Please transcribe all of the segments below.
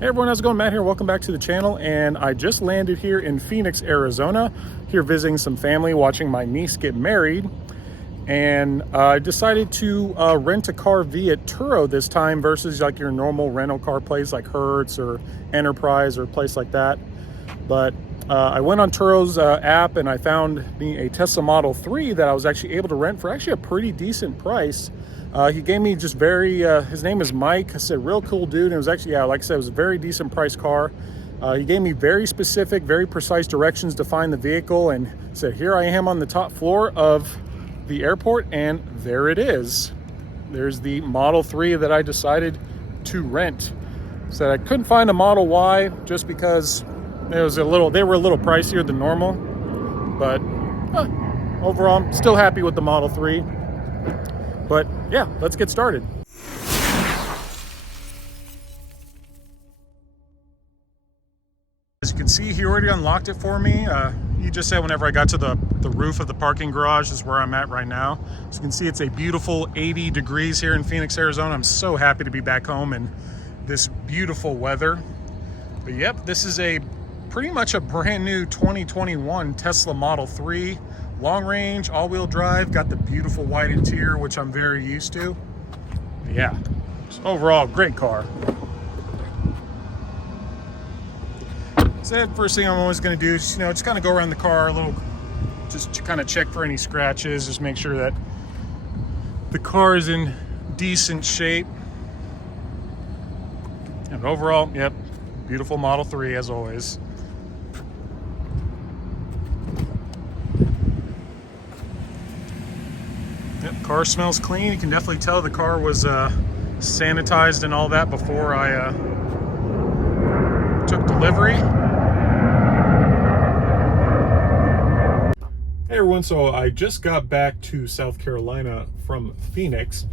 Hey everyone, how's it going? Matt here. Welcome back to the channel. And I just landed here in Phoenix, Arizona, here visiting some family, watching my niece get married. And I decided to rent a car via Turo this time versus like your normal rental car place like Hertz or Enterprise or a place like that. But I went on Turo's app and I found me a Tesla Model 3 that I was actually able to rent for actually a pretty decent price. He gave me just his name is Mike. I said, real cool dude. And it was actually, yeah, like I said, it was a very decent price car. He gave me very specific, very precise directions to find the vehicle and said, here I am on the top floor of the airport, and there it is. There's the Model 3 that I decided to rent. Said I couldn't find a Model Y just because they were a little pricier than normal. But overall, I'm still happy with the Model 3. But yeah, let's get started. As you can see, he already unlocked it for me. He just said whenever I got to the roof of the parking garage is where I'm at right now. As you can see, it's a beautiful 80 degrees here in Phoenix, Arizona. I'm so happy to be back home in this beautiful weather. But yep, this is pretty much a brand new 2021 Tesla Model 3. Long range, all-wheel drive, got the beautiful white interior, which I'm very used to. But yeah, overall, great car. So first thing I'm always going to do is, just kind of go around the car a little, just to kind of check for any scratches, just make sure that the car is in decent shape. And overall, yep, beautiful Model 3 as always. Yep, car smells clean. You can definitely tell the car was sanitized and all that before I took delivery. Hey everyone, so I just got back to South Carolina from Phoenix,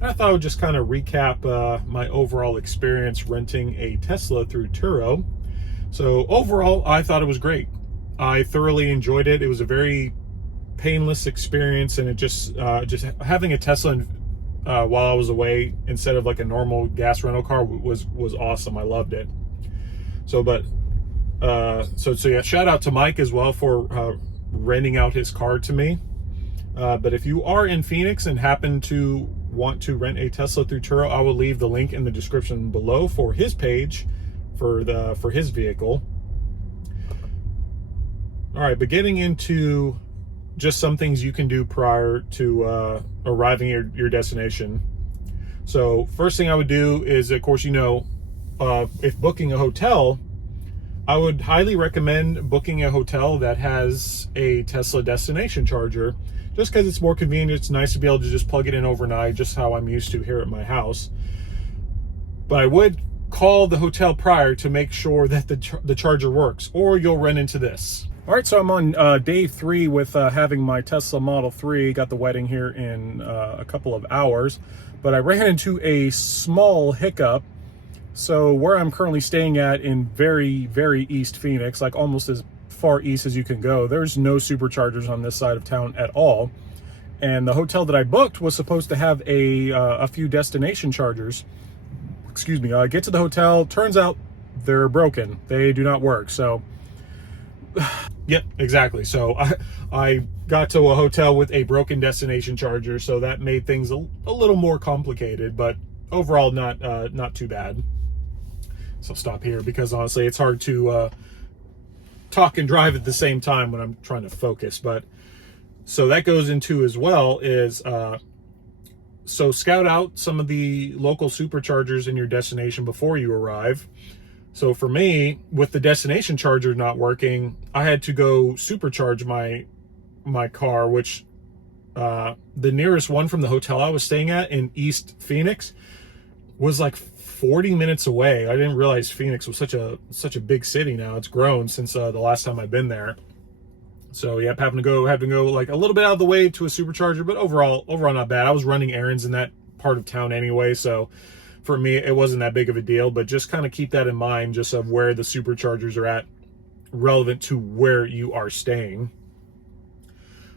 and I thought I would just kind of recap my overall experience renting a Tesla through Turo. So overall, I thought it was great. I thoroughly enjoyed it. It was a very painless experience, and it just having a Tesla while I was away instead of like a normal gas rental car was awesome. I loved it. So yeah, shout out to Mike as well for renting out his car to me. But if you are in Phoenix and happen to want to rent a Tesla through Turo, I will leave the link in the description below for his page for his vehicle. All right, but getting into just some things you can do prior to arriving at your destination. So first thing I would do is, of course, if booking a hotel, I would highly recommend booking a hotel that has a Tesla destination charger, just because it's more convenient. It's nice to be able to just plug it in overnight, just how I'm used to here at my house. But I would call the hotel prior to make sure that the charger works, or you'll run into this. All right, so I'm on day 3 with having my Tesla Model 3. Got the wedding here in a couple of hours, but I ran into a small hiccup. So where I'm currently staying at in very, very East Phoenix, like almost as far east as you can go, there's no superchargers on this side of town at all. And the hotel that I booked was supposed to have a few destination chargers. Excuse me. I get to the hotel, turns out they're broken. They do not work. So yep, exactly. So I got to a hotel with a broken destination charger, so that made things a little more complicated, but overall not too bad. So I'll stop here because honestly it's hard to talk and drive at the same time when I'm trying to focus. But so that goes into as well is so scout out some of the local superchargers in your destination before you arrive. So for me, with the destination charger not working, I had to go supercharge my car, which the nearest one from the hotel I was staying at in East Phoenix was like 40 minutes away. I didn't realize Phoenix was such a big city now. It's grown since the last time I've been there. So yep, having to go like a little bit out of the way to a supercharger, but overall not bad. I was running errands in that part of town anyway, so for me, it wasn't that big of a deal, but just kind of keep that in mind, just of where the superchargers are at, relevant to where you are staying.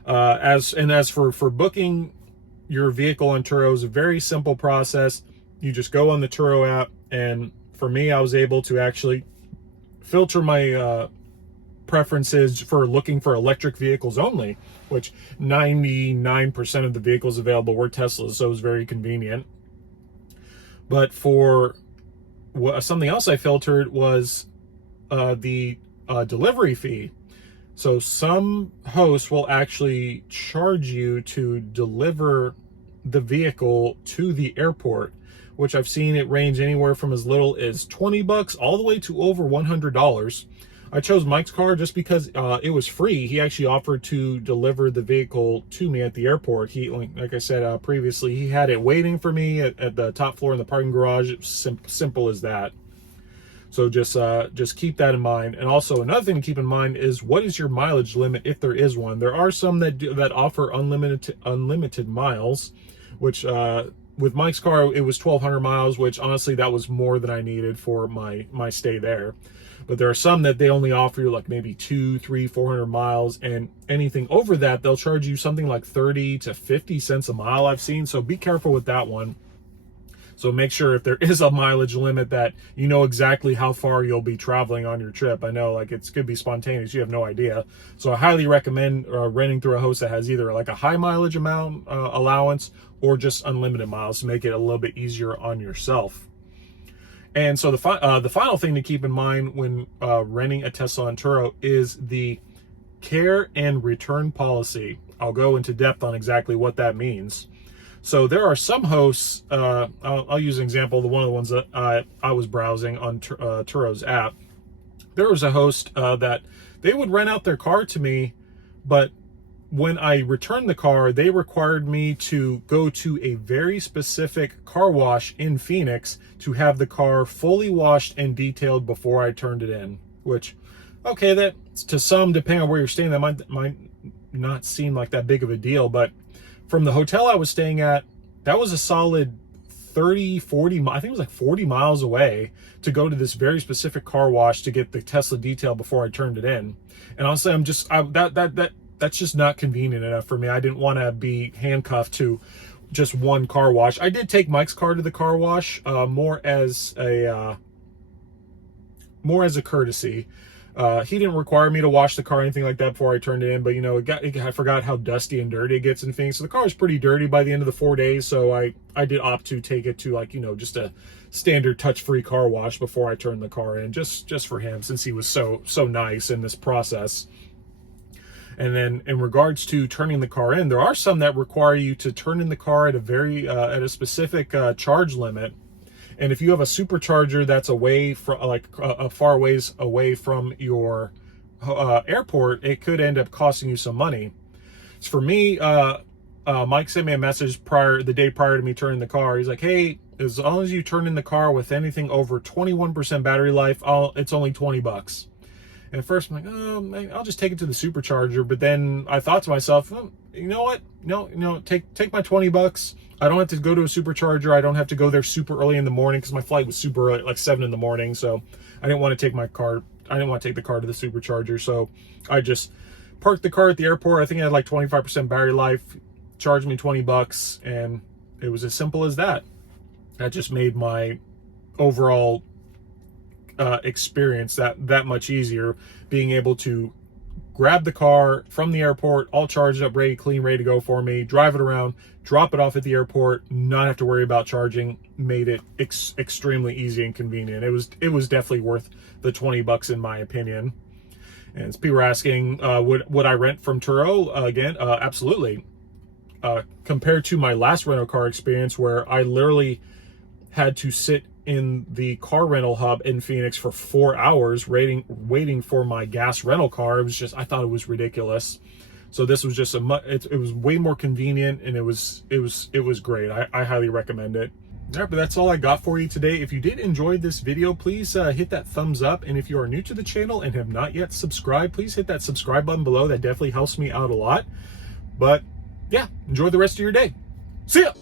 As for booking your vehicle on Turo, is a very simple process. You just go on the Turo app and for me, I was able to actually filter my preferences for looking for electric vehicles only, which 99% of the vehicles available were Teslas, so it was very convenient. But for something else I filtered was the delivery fee. So some hosts will actually charge you to deliver the vehicle to the airport, which I've seen it range anywhere from as little as $20 all the way to over $100. I chose Mike's car just because it was free. He actually offered to deliver the vehicle to me at the airport. He, like I said previously, he had it waiting for me at the top floor in the parking garage. It was simple as that. So just keep that in mind. And also another thing to keep in mind is, what is your mileage limit, if there is one? There are some that offer unlimited miles, which with Mike's car it was 1,200 miles, which honestly that was more than I needed for my stay there. But there are some that they only offer you like maybe 200, 300, 400 miles, and anything over that they'll charge you something like 30 to 50 cents a mile, I've seen. So be careful with that one. So make sure if there is a mileage limit that you know exactly how far you'll be traveling on your trip. I know like it could be spontaneous, you have no idea. So I highly recommend renting through a host that has either like a high mileage amount allowance or just unlimited miles to make it a little bit easier on yourself. And so the final thing to keep in mind when renting a Tesla on Turo is the care and return policy. I'll go into depth on exactly what that means. So there are some hosts, I'll use an example, one of the ones that I was browsing on Turo's app. There was a host that they would rent out their car to me, but when I returned the car, they required me to go to a very specific car wash in Phoenix to have the car fully washed and detailed before I turned it in. Which, okay, that to some, depending on where you're staying, that might not seem like that big of a deal. But from the hotel I was staying at, that was a solid 30, 40, I think it was like 40 miles away to go to this very specific car wash to get the Tesla detail before I turned it in. And honestly, that's just not convenient enough for me. I didn't want to be handcuffed to just one car wash. I did take Mike's car to the car wash more as a courtesy. He didn't require me to wash the car or anything like that before I turned it in, but you know, I forgot how dusty and dirty it gets in Phoenix. So the car was pretty dirty by the end of the 4 days. So I did opt to take it to, like, you know, just a standard touch-free car wash before I turned the car in, just for him, since he was so nice in this process. And then in regards to turning the car in, there are some that require you to turn in the car at a specific charge limit. And if you have a supercharger that's away from, like, a far ways away from your airport, it could end up costing you some money. So for me, Mike sent me a message the day prior to me turning the car. He's like, hey, as long as you turn in the car with anything over 21% battery life, it's only $20. And at first I'm like, oh, I'll just take it to the supercharger. But then I thought to myself, oh, you know what? No, take my $20. I don't have to go to a supercharger. I don't have to go there super early in the morning because my flight was super early, like 7 in the morning. So I didn't want to take the car to the supercharger. So I just parked the car at the airport. I think it had like 25% battery life, charged me $20, and it was as simple as that. That just made my overall experience that much easier, being able to grab the car from the airport, all charged up, ready to go for me, drive it around, drop it off at the airport, not have to worry about charging, made it extremely easy and convenient. It was definitely worth the $20 in my opinion. And as people are asking, would I rent from Turo again? Absolutely. Compared to my last rental car experience, where I literally had to sit in the car rental hub in Phoenix for 4 hours waiting for my gas rental car, I thought it was ridiculous. So this was just it was way more convenient, and it was great. I highly recommend it. All right, but that's all I got for you today. If you did enjoy this video, please hit that thumbs up. And if you are new to the channel and have not yet subscribed, please hit that subscribe button below. That definitely helps me out a lot. But yeah, enjoy the rest of your day. See ya!